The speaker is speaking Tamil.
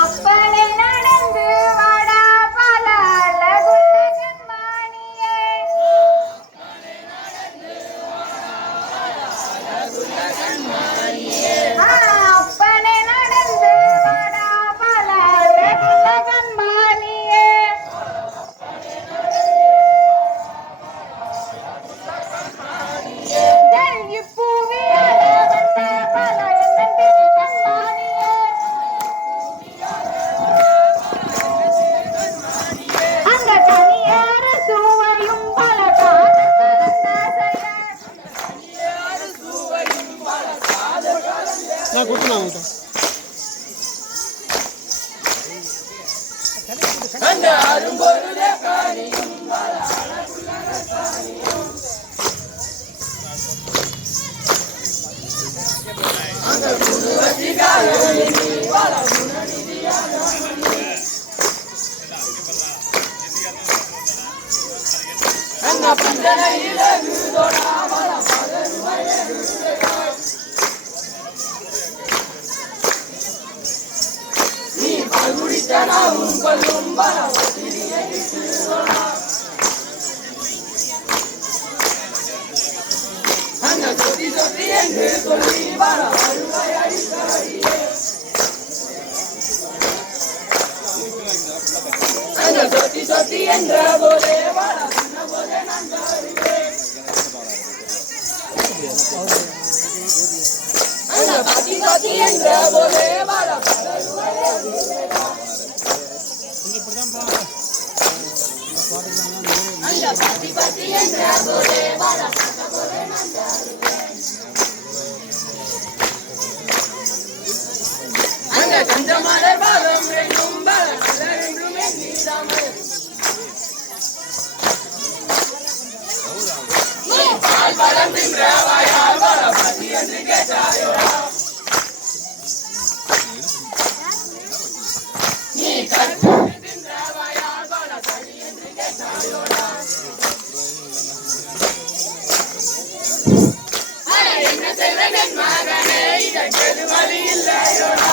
அப்பனை நடந்து வாடா பல அழகுள்ள கண்மணியே அப்பனை நடந்து வாடா பல அழகுள்ள கண்மணியே ஜல்கி பூவியால வந்த பல எண்ணத்தின் கண்மணியே அங்க தனியார சுவையும் பல காதல் நான் கொடுத்தேன் அந்த அரும்பொருளே காணியும் அந்த குருவதிகாரணி வாழ குணநிதியாக அந்த பந்தனையில விருதோடா வாழ பதருமையே நீ பல்குடித்தனா உங்களும் வாழ வசிரியை அந்த சொத்தி சொத்தி என்று சொல்லி வாழ வருவை அடிக்கடியே அந்த சொத்தி சொத்தி என்ற போதே வாழ சொன்ன போதே நான் அறிவேன் அந்த பாத்தி பாத்தி என்ற போதே வாழ வருவை அந்த பாத்தி பாத்தி என்ற போதே வாழ சொன்ன போதே நான் அறிவேன் அந்த கஞ்சமலர் பாதம் ரெண்டும் பலரென்றும் எண்ணிடாமல் நீ பால் பழம் தின்ற வாயால் வாழ பசி என்று கேட்டாயோடா நீ கற்பு தின்ற வாயால் வாழ பசி என்று கேட்டாயோடா என்ன செய்வேன் என் மகனே இதற்கு வழி இல்லையோடா